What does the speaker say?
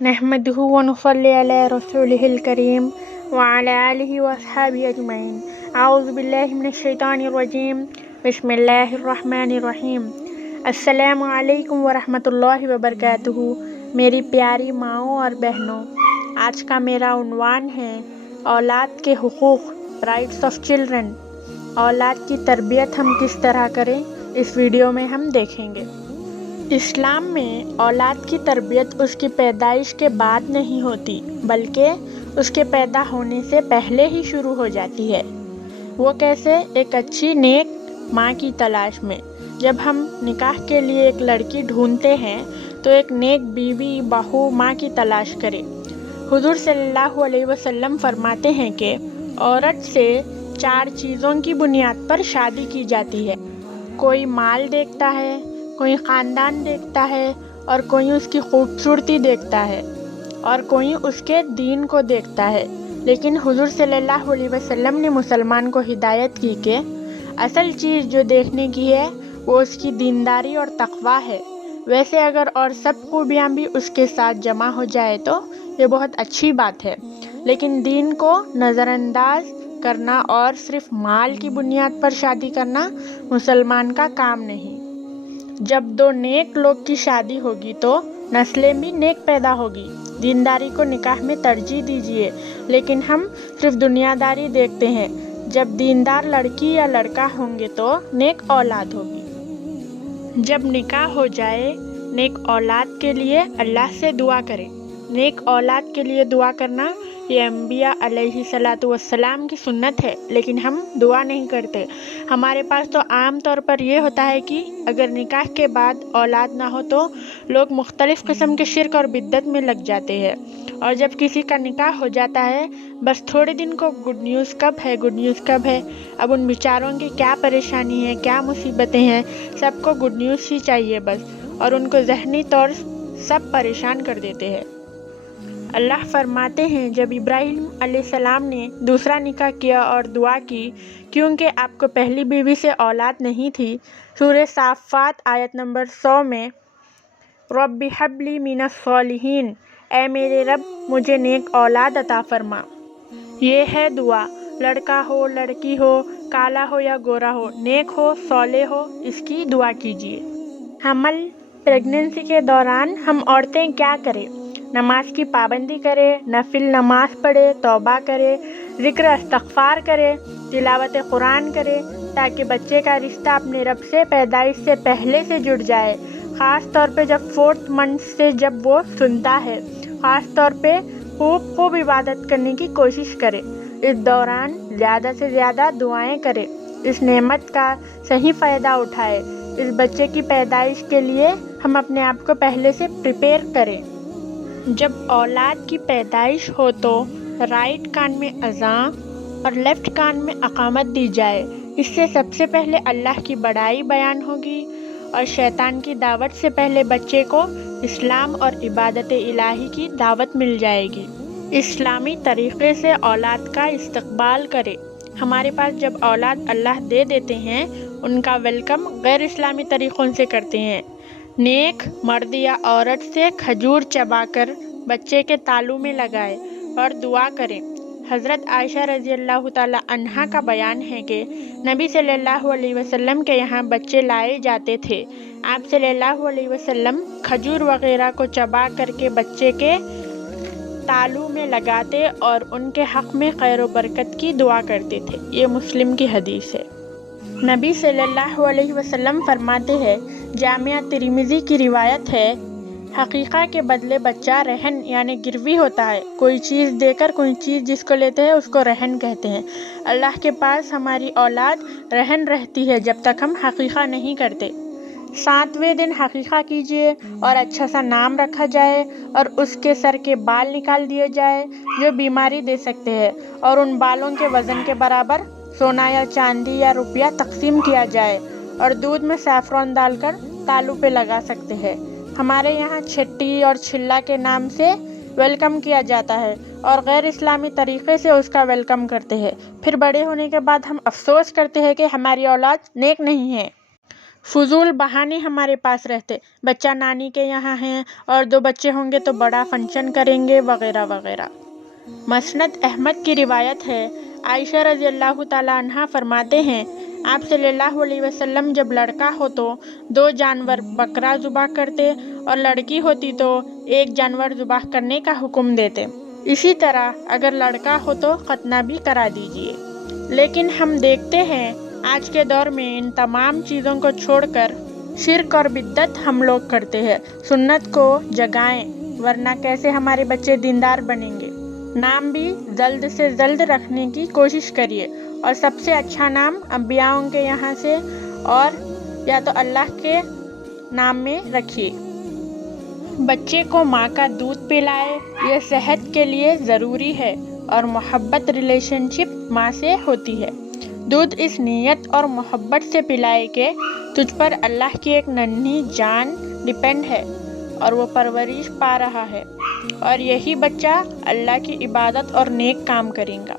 नहमदुहु व नुसल्ली अला रसूलिहिल करीम व अला आलिहि व अस्हाबिहि अजमईन। आऊज़ु बिल्लाहि मिनश शैतानिर रजीम। बिस्मिल्लाहिर रहमानिर रहीम। अस्सलामु अलैकुम व रहमतुल्लाहि व बरकातुहू। मेरी प्यारी माओं और बहनों, आज का मेरा उन्वान है औलाद के हुकूक, राइट्स ऑफ चिल्ड्रन। औलाद की तरबियत हम किस तरह करें, इस वीडियो में हम देखेंगे। इस्लाम में औलाद की तरबियत उसकी पैदाइश के बाद नहीं होती, बल्कि उसके पैदा होने से पहले ही शुरू हो जाती है। वो कैसे? एक अच्छी नेक माँ की तलाश में। जब हम निकाह के लिए एक लड़की ढूंढते हैं तो एक नेक बीवी, बहू, माँ की तलाश करें। हुजूर सल्लल्लाहु अलैहि वसल्लम फरमाते हैं कि औरत से 4 चीज़ों की बुनियाद पर शादी की जाती है। कोई माल देखता है, कोई ख़ानदान देखता है, और कोई उसकी खूबसूरती देखता है, और कोई उसके दीन को देखता है। लेकिन हुजूर सल्लल्लाहु अलैहि वसल्लम ने मुसलमान को हिदायत की कि असल चीज़ जो देखने की है वो उसकी दीनदारी और तक़वा है। वैसे अगर और सब खूबियाँ भी उसके साथ जमा हो जाए तो ये बहुत अच्छी बात है, लेकिन दीन को नज़रअंदाज करना और सिर्फ माल की बुनियाद पर शादी करना मुसलमान का काम नहीं। जब 2 नेक लोग की शादी होगी तो नस्लें भी नेक पैदा होगी। दीनदारी को निकाह में तरजीह दीजिए, लेकिन हम सिर्फ दुनियादारी देखते हैं। जब दीनदार लड़की या लड़का होंगे तो नेक औलाद होगी। जब निकाह हो जाए, नेक औलाद के लिए अल्लाह से दुआ करें। नेक औलाद के लिए दुआ करना ये अंबिया अलैहिस्सलातु वस्सलाम की सुन्नत है, लेकिन हम दुआ नहीं करते। हमारे पास तो आम तौर पर यह होता है कि अगर निकाह के बाद औलाद ना हो तो लोग मुख्तलिफ़ किस्म के शिर्क और बिद्दत में लग जाते हैं, और जब किसी का निकाह हो जाता है बस थोड़े दिन को गुड न्यूज़ कब है, गुड न्यूज़ कब है। अब उन बेचारों की क्या परेशानी है, क्या मुसीबतें हैं, सबको गुड न्यूज़ ही चाहिए बस, और उनको ज़हनी तौर सब परेशान कर देते हैं। अल्लाह फरमाते हैं, जब इब्राहीम अलैहिस्सलाम ने दूसरा निकाह किया और दुआ की क्योंकि आपको पहली बीवी से औलाद नहीं थी, सूरह साफ़ात आयत नंबर 100 में रब्बि हबली मिनस सॉलिहीन, ऐ मेरे रब मुझे नेक औलाद अता फरमा। ये है दुआ। लड़का हो, लड़की हो, काला हो या गोरा हो, नेक हो, सौले हो, इसकी दुआ कीजिए। हमल, प्रेगनेंसी के दौरान हम औरतें क्या करें? नमाज की पाबंदी करें, नफिल नमाज पढ़े, तौबा करे, ज़िक्र इस्तग़फ़ार करे, तिलावत कुरान करे, ताकि बच्चे का रिश्ता अपने रब से पैदाइश से पहले से जुड़ जाए। ख़ास तौर पे जब 4th मंथ से जब वो सुनता है, ख़ास तौर पे खूब इबादत करने की कोशिश करे। इस दौरान ज़्यादा से ज़्यादा दुआएं करे, इस नेमत का सही फ़ायदा उठाए। इस बच्चे की पैदाइश के लिए हम अपने आप को पहले से प्रिपेयर करें। जब औलाद की पैदाइश हो तो राइट कान में अज़ान और लेफ़्ट कान में अक़ामत दी जाए। इससे सबसे पहले अल्लाह की बड़ाई बयान होगी और शैतान की दावत से पहले बच्चे को इस्लाम और इबादत इलाही की दावत मिल जाएगी। इस्लामी तरीक़े से औलाद का इस्तक़बाल करें। हमारे पास जब औलाद अल्लाह दे देते हैं, उनका वेलकम गैर इस्लामी तरीक़ों से करते हैं। नेक मर्द या औरत से खजूर चबाकर बच्चे के तालू में लगाए और दुआ करें। हज़रत आयशा रज़ियल्लाहु ताला अन्हा का बयान है कि नबी सल्लल्लाहु अलैहि वसल्लम के यहाँ बच्चे लाए जाते थे। आप सल्लल्लाहु अलैहि वसल्लम खजूर वग़ैरह को चबा करके बच्चे के तालू में लगाते और उनके हक़ में खैर व बरकत की दुआ करते थे। ये मुस्लिम की हदीस है। नबी सल्लल्लाहु अलैहि वसल्लम फरमाते हैं, जामिया तिर्मिज़ी की रिवायत है, हकीक़ा के बदले बच्चा रहन यानी गिरवी होता है। कोई चीज़ देकर कोई चीज़ जिसको लेते हैं उसको रहन कहते हैं। अल्लाह के पास हमारी औलाद रहन रहती है जब तक हम हकीक़ा नहीं करते। 7वें दिन हकीक़ा कीजिए और अच्छा सा नाम रखा जाए और उसके सर के बाल निकाल दिए जाए जो बीमारी दे सकते हैं, और उन बालों के वज़न के बराबर सोना या चांदी या रुपया तकसीम किया जाए और दूध में सैफ़रॉन डालकर तालू पे लगा सकते हैं। हमारे यहाँ छट्टी और छिल्ला के नाम से वेलकम किया जाता है और गैर इस्लामी तरीक़े से उसका वेलकम करते हैं। फिर बड़े होने के बाद हम अफसोस करते हैं कि हमारी औलाद नेक नहीं है। فضول بہانے ہمارے پاس رہتے، بچہ نانی کے یہاں ہیں اور 2 بچے ہوں گے تو بڑا فنکشن کریں گے وغیرہ وغیرہ۔ مسند احمد کی روایت ہے، عائشہ رضی اللہ تعالیٰ عنہا فرماتے ہیں، آپ صلی اللہ علیہ وسلم جب لڑکا ہو تو 2 جانور بکرا ذبح کرتے اور لڑکی ہوتی تو 1 جانور ذبح کرنے کا حکم دیتے۔ اسی طرح اگر لڑکا ہو تو ختنہ بھی کرا دیجیے۔ لیکن ہم دیکھتے ہیں آج کے دور میں ان تمام چیزوں کو چھوڑ کر شرک اور بدعت ہم لوگ کرتے ہیں۔ سنت کو جگائیں ورنہ کیسے ہمارے بچے دیندار بنیں گے۔ نام بھی جلد سے جلد رکھنے کی کوشش کریے، اور سب سے اچھا نام انبیاءوں کے یہاں سے اور یا تو اللہ کے نام میں رکھیے۔ بچے کو ماں کا دودھ پلائے، یہ صحت کے لیے ضروری ہے اور محبت ریلیشن شپ ماں سے ہوتی ہے۔ دودھ اس نیت اور محبت سے پلائے کہ تجھ پر اللہ کی ایک ننھی جان ڈیپینڈ ہے اور وہ پرورش پا رہا ہے، اور یہی بچہ اللہ کی عبادت اور نیک کام کرے گا۔